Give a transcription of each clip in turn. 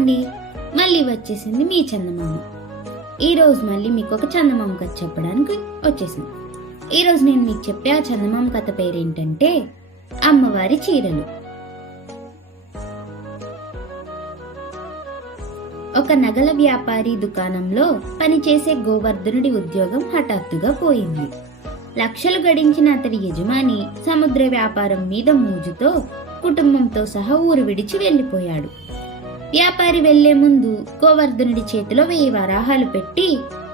అండి, మళ్ళీ వచ్చేసింది మీ చందమామ. ఈరోజు మళ్ళీ మీకు ఒక చందమామ కథ చెప్పడానికి వచ్చేసింది. ఈరోజు నేను మీకు చెప్పే ఆ చందమామ కథ పేరేంటంటే అమ్మవారి చీరలు. ఒక నగల వ్యాపారి దుకాణంలో పనిచేసే గోవర్ధనుడి ఉద్యోగం హఠాత్తుగా పోయింది. లక్షలు గడించిన అతడి యజమాని సముద్ర వ్యాపారం మీద మోజుతో కుటుంబంతో సహా ఊరు విడిచి వెళ్లిపోయాడు. వ్యాపారి వెళ్లే ముందు గోవర్ధనుడి చేతిలో 1000 వరాహాలు పెట్టి,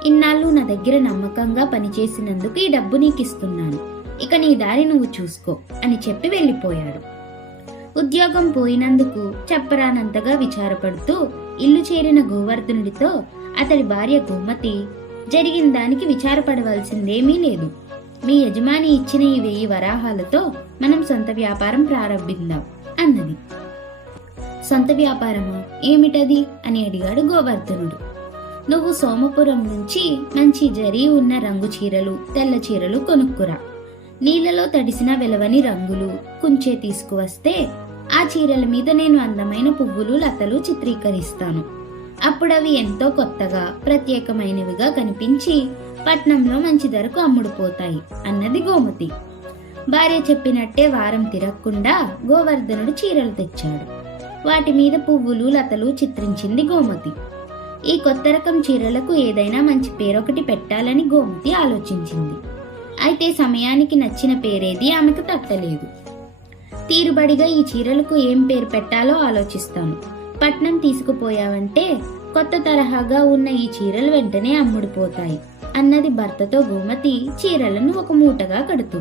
ఇన్నాళ్ళు నా దగ్గర నమ్మకంగా పనిచేసినందుకు ఈ డబ్బు నీకిస్తున్నాను, ఇక నీ దారి నువ్వు చూసుకో అని చెప్పి వెళ్లిపోయాడు. ఉద్యోగం పోయినందుకు చెప్పరానంతగా విచారపడుతూ ఇల్లు చేరిన గోవర్ధనుడితో అతడి భార్య గోమతి, జరిగిన దానికి విచారపడవలసిందేమీ లేదు. మీ యజమాని ఇచ్చిన ఈ 1000 వరాహాలతో మనం సొంత వ్యాపారం ప్రారంభిద్దాం అన్నది. సొంత వ్యాపారమా, ఏమిటది అని అడిగాడు గోవర్ధనుడు. నువ్వు సోమపురం నుంచి మంచి జరీ ఉన్న రంగు చీరలు, తెల్ల చీరలు కొనుక్కురా. నీళ్లలో తడిసిన వెలవని రంగులు కుంచే తీసుకువస్తే ఆ చీరల మీద నేను అందమైన పువ్వులు, లతలు చిత్రీకరిస్తాను. అప్పుడవి ఎంతో కొత్తగా ప్రత్యేకమైనవిగా కనిపించి పట్నంలో మంచి ధరకు అమ్ముడుపోతాయి అన్నది గోమతి. భార్య చెప్పినట్టే వారం తిరగకుండా గోవర్ధనుడు చీరలు తెచ్చాడు. వాటి మీద పువ్వులు, లతలు చిత్రించింది గోమతి. ఈ కొత్త రకం చీరలకు ఏదైనా మంచి పేరొకటి పెట్టాలని గోమతి ఆలోచించింది. అయితే సమయానికి నచ్చిన పేరేది ఆమెకు తట్టలేదు. తీరుబడిగా ఈ చీరలకు ఏం పేరు పెట్టాలో ఆలోచిస్తాను. పట్నం తీసుకుపోయావంటే కొత్త తరహాగా ఉన్న ఈ చీరలు వెంటనే అమ్ముడిపోతాయి అన్నది భర్తతో గోమతి చీరలను ఒక మూటగా కడుతూ.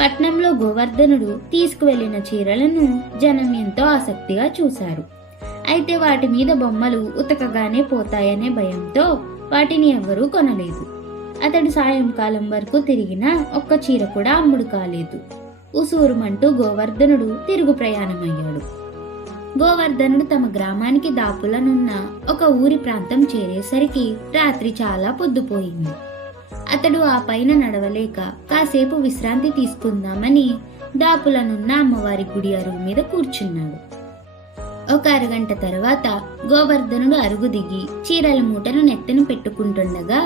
పట్నంలో గోవర్ధనుడు తీసుకువెళ్లిన చీరలను జనం ఎంతో ఆసక్తిగా చూశారు. అయితే వాటి మీద బొమ్మలు ఉతకగానే పోతాయనే భయంతో వాటిని ఎవ్వరూ కొనలేదు. అతడు సాయంకాలం వరకు తిరిగినా ఒక్క చీర కూడా అమ్ముడు కాలేదు. ఉసూరుమంటూ గోవర్ధనుడు తిరుగు ప్రయాణమయ్యాడు. గోవర్ధనుడు తమ గ్రామానికి దాపులనున్న ఒక ఊరి ప్రాంతం చేరేసరికి రాత్రి చాలా పొద్దుపోయింది. అతడు ఆ పైన నడవలేక కాసేపు విశ్రాంతి తీసుకుందామని దాపులనున్న అమ్మవారి గుడి అరుగు మీద కూర్చున్నాడు. ఒక అరగంట తర్వాత గోవర్ధనుడు అరుగు దిగి చీరల మూటను నెత్తను పెట్టుకుంటుండగా,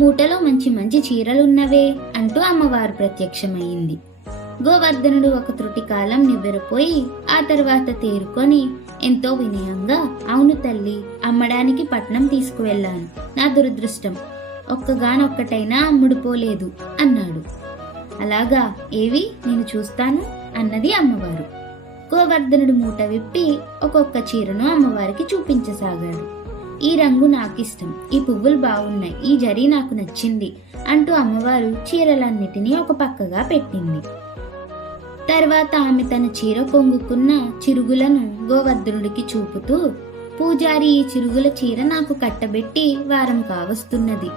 మూటలో మంచి మంచి చీరలున్నవే అంటూ అమ్మవారు ప్రత్యక్షమయ్యింది. గోవర్ధనుడు ఒక త్రుటి కాలం నివ్వెరపోయి ఆ తర్వాత తేరుకొని ఎంతో వినయంగా, అవును తల్లి, అమ్మడానికి పట్నం తీసుకువెళ్లాను, నా దురదృష్టం, ఒక్కగానొక్కటైనా అమ్ముడుపోలేదు అన్నాడు. అలాగా, ఏవి నేను చూస్తాను అన్నది అమ్మవారు. గోవర్ధనుడు మూట విప్పి ఒక్కొక్క చీరను అమ్మవారికి చూపించసాగాడు. ఈ రంగు నాకిష్టం, ఈ పువ్వులు బాగున్నాయి, ఈ జరీ నాకు నచ్చింది అంటూ అమ్మవారు చీరలన్నిటినీ ఒక పక్కగా పెట్టింది. తర్వాత ఆమె తన చీర కొంగుకున్న చిరుగులను గోవర్ధనుడికి చూపుతూ, పూజారి, ఈ చిరుగుల చీర నాకు కట్టబెట్టి వారం కావస్తున్నది.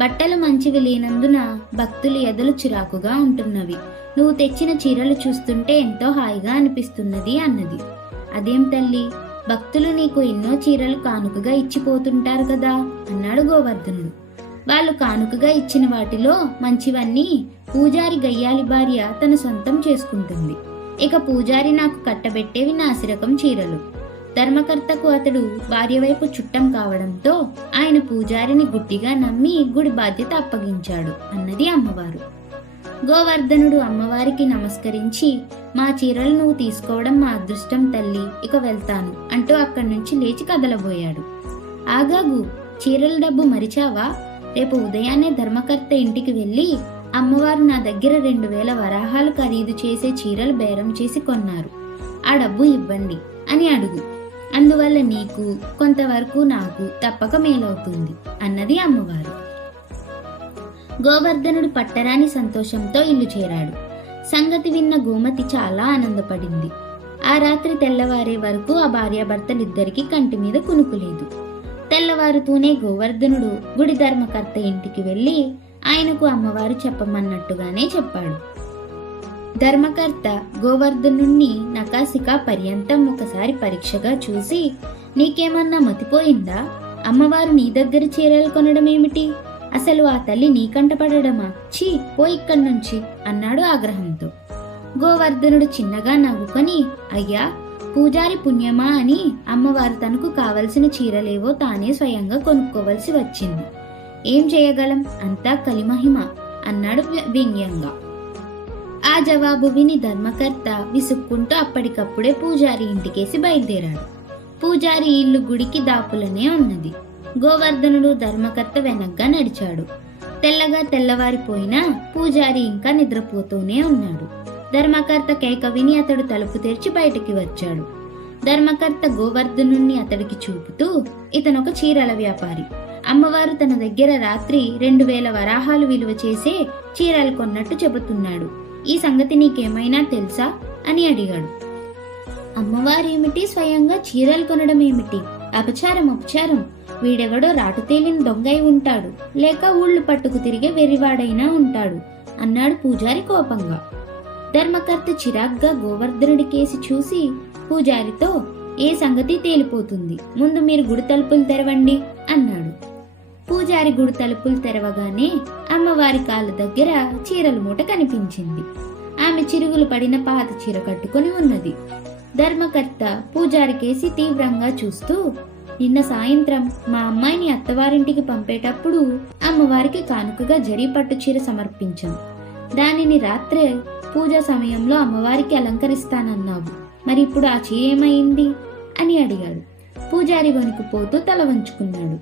బట్టలు మంచివి లేనందున భక్తులు ఎదలు చిరాకుగా ఉంటున్నవి. నువ్వు తెచ్చిన చీరలు చూస్తుంటే ఎంతో హాయిగా అనిపిస్తున్నది అన్నది. అదేం తల్లి, భక్తులు నీకు ఎన్నో చీరలు కానుకగా ఇచ్చిపోతుంటారు కదా అన్నాడు గోవర్ధనుడు. వాళ్ళు కానుకగా ఇచ్చిన వాటిలో మంచివన్నీ పూజారి గయ్యాలి భార్య తన సొంతం చేసుకుంటుంది. ఇక పూజారి నాకు కట్టబెట్టేవి నాసిరకం చీరలు. ధర్మకర్తకు అతడు భార్య వైపు చుట్టం కావడంతో ఆయన పూజారిని గుడ్డిగా నమ్మి గుడి బాధ్యత అప్పగించాడు అన్నది అమ్మవారు. గోవర్ధనుడు అమ్మవారికి నమస్కరించి, మా చీరలు నువ్వు తీసుకోవడం మా అదృష్టం తల్లి, ఇక వెళ్తాను అంటూ అక్కడి నుంచి లేచి కదలబోయాడు. ఆగాగు, చీరల డబ్బు మరిచావా? రేపు ఉదయాన్నే ధర్మకర్త ఇంటికి వెళ్లి, అమ్మవారు నా దగ్గర 2000 వరాహాలు ఖరీదు చేసే చీరలు బేరం చేసి కొన్నారు, ఆ డబ్బు ఇవ్వండి అని అడుగు. అందువల్ల నీకు కొంతవరకు నాకు తప్పక మేలవుతుంది అన్నది అమ్మవారు. గోవర్ధనుడు పట్టరాని సంతోషంతో ఇల్లు చేరాడు. సంగతి విన్న గోమతి చాలా ఆనందపడింది. ఆ రాత్రి తెల్లవారే వరకు ఆ భార్యాభర్తలిద్దరికీ కంటి మీద కునుకులేదు. తెల్లవారుతూనే గోవర్ధనుడు గుడి ధర్మకర్త ఇంటికి వెళ్లి ఆయనకు అమ్మవారు చెప్పమన్నట్టుగానే చెప్పాడు. ధర్మకర్త గోవర్ధనుణ్ణి నకాసికా పర్యంతం ఒకసారి పరీక్షగా చూసి, నీకేమన్నా మతిపోయిందా? అమ్మవారు నీ దగ్గర చీరలు కొనడం ఏమిటి? అసలు ఆ తల్లి నీకంట పడడమా? ఛీ, పో ఇక్కడి నుంచి అన్నాడు ఆగ్రహంతో. గోవర్ధనుడు చిన్నగా నవ్వుకొని, అయ్యా, పూజారి పుణ్యమా అని అమ్మవారు తనకు కావలసిన చీరలేవో తానే స్వయంగా కొనుక్కోవలసి వచ్చింది. ఏం చేయగలం, అంతా కలిమహిమ అన్నాడు వ్యంగ్యంగా. ఆ జవాబు విని ధర్మకర్త విసుక్కుంటూ అప్పటికప్పుడే పూజారి ఇంటికేసి బయలుదేరాడు. పూజారి ఇల్లు గుడికి దాపులనే ఉన్నది. గోవర్ధనుడు ధర్మకర్త వెనగ్గా నడిచాడు. తెల్లవారిపోయినా పూజారి ఇంకా నిద్రపోతూనే ఉన్నాడు. ధర్మకర్త కేక విని అతడు తలుపు తెరిచి బయటికి వచ్చాడు. ధర్మకర్త గోవర్ధనుణ్ణి అతడికి చూపుతూ, ఇతనొక చీరల వ్యాపారి. అమ్మవారు తన దగ్గర రాత్రి 2000 వరాహాలు విలువ చేసే చీరలు కొన్నట్టు చెబుతున్నాడు. ఈ సంగతి నీకేమైనా తెలుసా అని అడిగాడు. అమ్మవారేమిటి, స్వయంగా చీరలు కొనడం ఏమిటి? అపచారం. వీడెవడో రాటు తేలిన దొంగై ఉంటాడు, లేక ఊళ్ళు పట్టుకు తిరిగే వెర్రివాడైనా ఉంటాడు అన్నాడు పూజారి కోపంగా. ధర్మకర్త చిరాగ్గా గోవర్ధనుడి కేసి చూసి పూజారితో, ఏ సంగతి తేలిపోతుంది, ముందు మీరు గుడి తలుపులు తెరవండి అన్నాడు. పూజారి గుడి తలుపులు తెరవగానే అమ్మవారి కాళ్ళ దగ్గర చీరల మూట కనిపించింది. ఆమె చిరుగులు పడిన పాత చీర కట్టుకుని ఉన్నది. ధర్మకర్త పూజారి కేసి తీవ్రంగా చూస్తూ, నిన్న సాయంత్రం మా అమ్మాయిని అత్తవారింటికి పంపేటప్పుడు అమ్మవారికి కానుకగా జరీ పట్టు చీర సమర్పించాం. దానిని రాత్రే పూజ సమయంలో అమ్మవారికి అలంకరిస్తానన్నావు, మరి ఇప్పుడు ఆ చీర ఏమైంది అని అడిగాడు. పూజారి వణికిపోతూ తల వంచుకున్నాడు.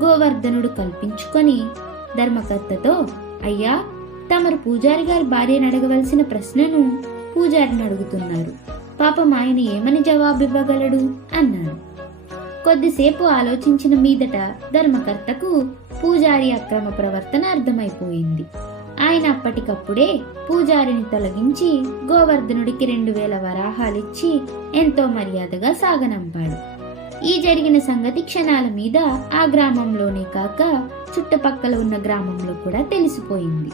గోవర్ధనుడు కల్పించుకొని ధర్మకర్తతో, అయ్యా, తమరు పూజారి గారి భార్యను అడగవలసిన ప్రశ్నను పూజారిని అడుగుతున్నారు. పాపం ఆయన ఏమని జవాబివ్వగలడు అన్నాడు. కొద్దిసేపు ఆలోచించిన మీదట ధర్మకర్తకు పూజారి అక్రమ ప్రవర్తన అర్థమైపోయింది. ఆయన అప్పటికప్పుడే పూజారిని తొలగించి గోవర్ధనుడికి 2000 వరాహాలిచ్చి ఎంతో మర్యాదగా సాగనంపాడు. ఈ జరిగిన సంగతి క్షణాల మీద ఆ గ్రామంలోనే కాక చుట్టుపక్కల ఉన్న గ్రామంలో కూడా తెలిసిపోయింది.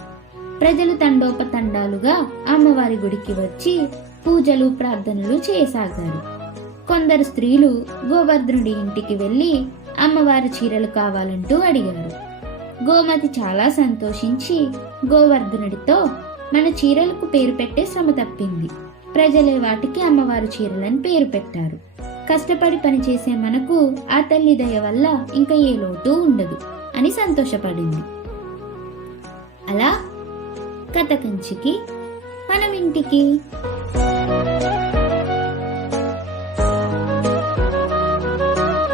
ప్రజలు తండోపతండాలుగా అమ్మవారి గుడికి వచ్చి పూజలు ప్రార్థనలు చేయసాగారు. కొందరు స్త్రీలు గోవర్ధనుడి ఇంటికి వెళ్లి అమ్మవారి చీరలు కావాలంటూ అడిగారు. గోమతి చాలా సంతోషించి గోవర్ధనుడితో, మన చీరలకు పేరు పెట్టే శ్రమ తప్పింది. ప్రజలే వాటికి అమ్మవారి చీరలని పేరు పెట్టారు. కష్టపడి పనిచేసే మనకు ఆ తల్లి దయ వల్ల ఇంకా ఏ లోటు ఉండదు అని సంతోషపడింది. అలా కథ కంచికి మనం ఇంటికి.